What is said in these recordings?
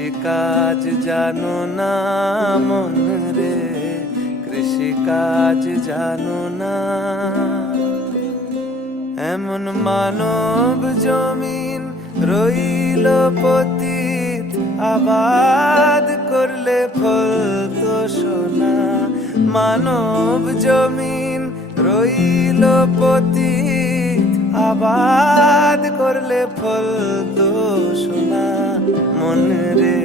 কৃষিকাজ জানো না মন রে, কৃষিকাজ জানো না। এমন মানব জমিন রইল পতিত, আবাদ করলে ফলতো সোনা। মানব জমিন রইল পতিত, আবাদ করলে ফলতো সোনা। মন রে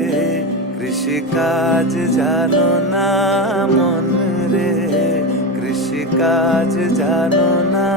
কৃষিকাজ জানো না, মন রে কৃষিকাজ জানো না।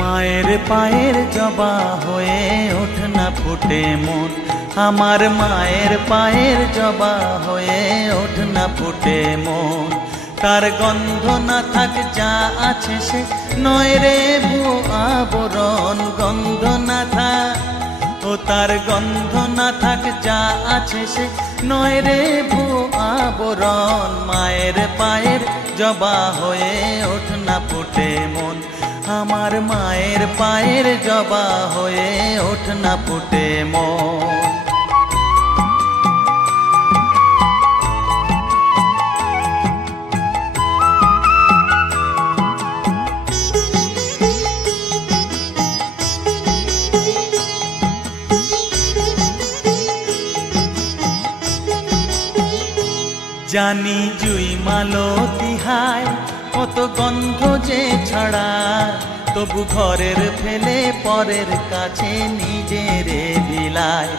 মায়ের পায়ের জবা হয়ে ওঠ না ফুটে মন, আমার মায়ের পায়ের জবা হয়ে ওঠ না ফুটে মন। তার গন্ধ না থাক যা আছে সে নয় রে ভুয়ো আবরণ, গন্ধ না থাক ও তার গন্ধ না থাক যা আছে সে নয় রে ভুয়ো আবরণ। মায়ের পায়ের জবা হয়ে ওঠ না ফুটে মন, আমার মায়ের পায়ের জবা হয়ে ওঠ না ফুটে মন। জানি জুই মালতী হায় কত গন্ধ যে ছড়ায়, তবু ঘরের ফেলে পরের কাছে নিজেরে বিলায়।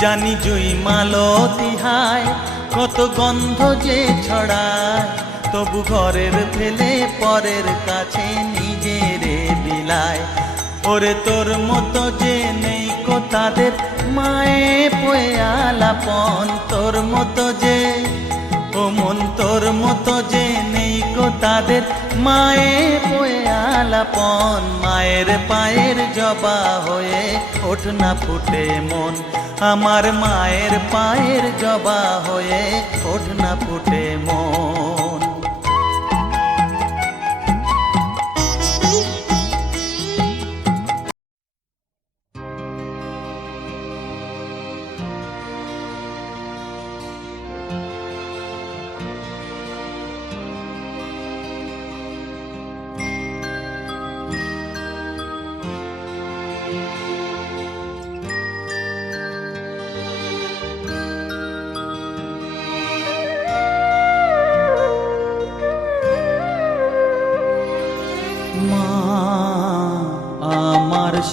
জানি জুই মালতী হায় কত গন্ধ যে ছড়ায়, তবু ঘরের ফেলে পরের কাছে নিজেরে বিলায়। ওরে তোর মতো যে নেই কো তাদের মায়ে পয়ে আলাপন, তোর মতো যে ও মন তোর মতো যে নেই কো তাদের মায়ে পয়ে আলাপন। মায়ের পায়ের জবা হয়ে ওঠ না ফুটে মন, আমার মায়ের পায়ের জবা হয়ে ওঠ না ফুটে মন।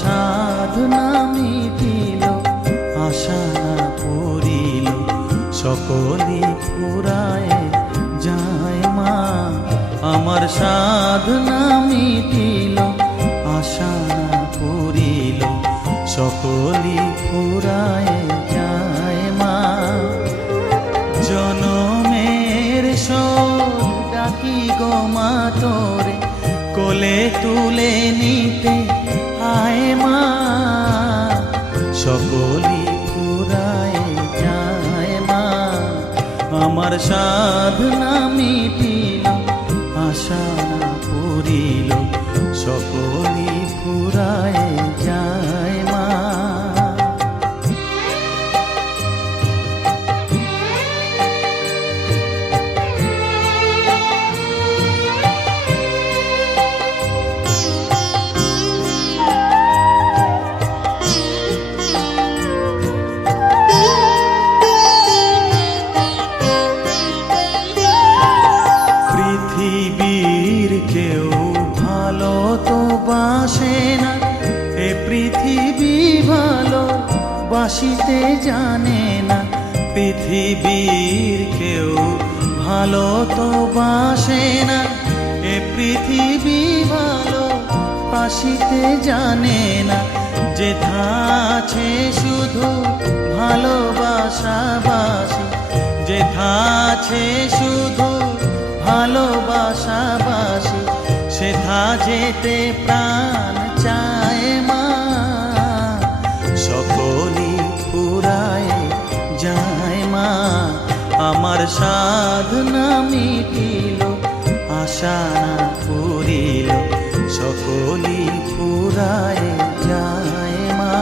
সাধনা মিটিল আশা না পুরিল, সকলি ফুরায় যায় মা। আমার সাধনা মিটিল আশা না পুরিল, সকলি ফুরায় যায় মা। জনমের শোক ডাকি গো মা তোরে, কোলে তুলে নিতে আয় মা। সকলি ফুরায় যায় মা, আমার সাধনা মিটিল আশা না পুরিল, সকলি ফুরায় যায় মা। পৃথিবীর কেউ ভালো তো বাসে না, এ পৃথিবী ভালো বাসিতে জানে না। পৃথিবীর কেউ ভালো তো বাসে না, এ পৃথিবী ভালো বাসিতে জানে না। যেথা আছে শুধু ভালোবাসাবাসি, যেথা আছে শুধু ভালোবাসাবাসি, সেথা যেতে প্রাণ চায় মা, সকলি ফুরায় যায় মা। আমার সাধনা মিটিল, আশা না পুরিল, সকলি ফুরায় যায় মা।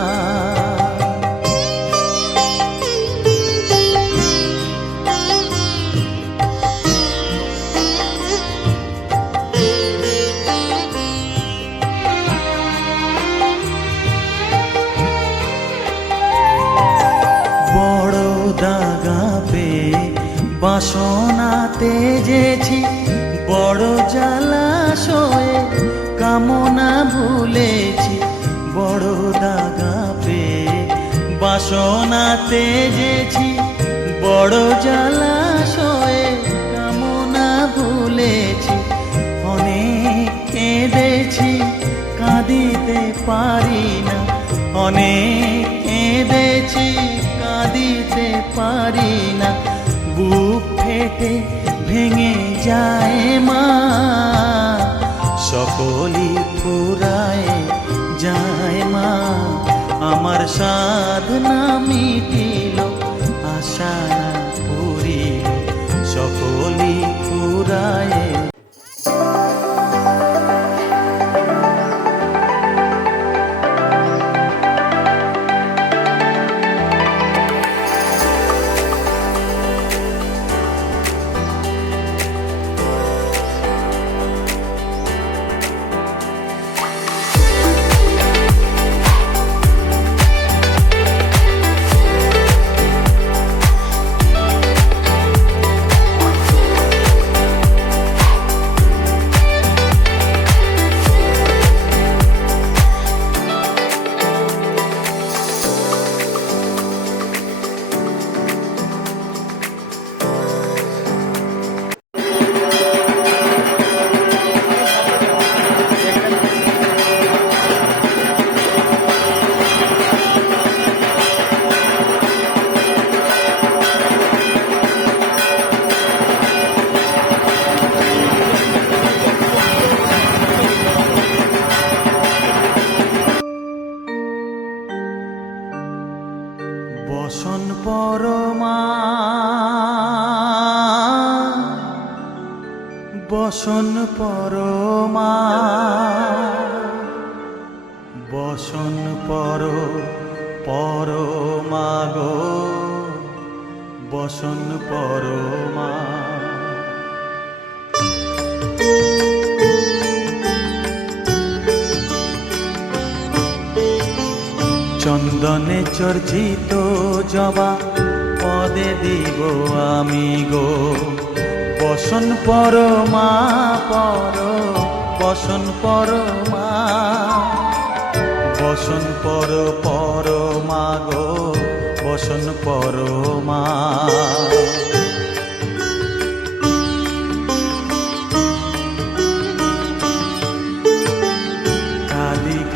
বড় দাগা পেয়ে বাসনা তেজেছি, বড় জলাশয়ে কামনা ভুলেছি। বড় দাগা পেয়ে বাসনা তেজেছি, বড় জলাশয়ে কামনা ভুলেছি। অনেক কেঁদেছি কাঁদিতে পারি না, অনেক কেঁদেছি কাঁদিতে পারি না। বুক ফেটে ভেঙে যায় মা, সকলি ফুরায় যায় মা। আমার সাধনা মিটিল, আশা না পুরিল, সকলি ফুরায়। বসন পরমা, বসন পরমা, বসন পরমা গো, বসন পরমা। চন্দনে চর্চিত জবা পদে দিব আমি গো, বসন পরমা বসন পরমা, বসন পরমা গো, বসন পরমা।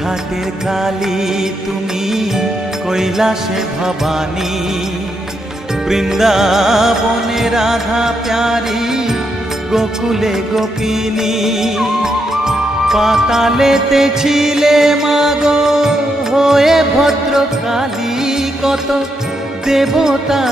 ঘাটের কালী তুমি, কৈলাসে ভবানী, বৃন্দাবনে রাধা প্যারি, গোকুলে গোপিনী। পাতালেতে ছিলে মাগো হয়ে ভদ্রকালী, কত দেবতা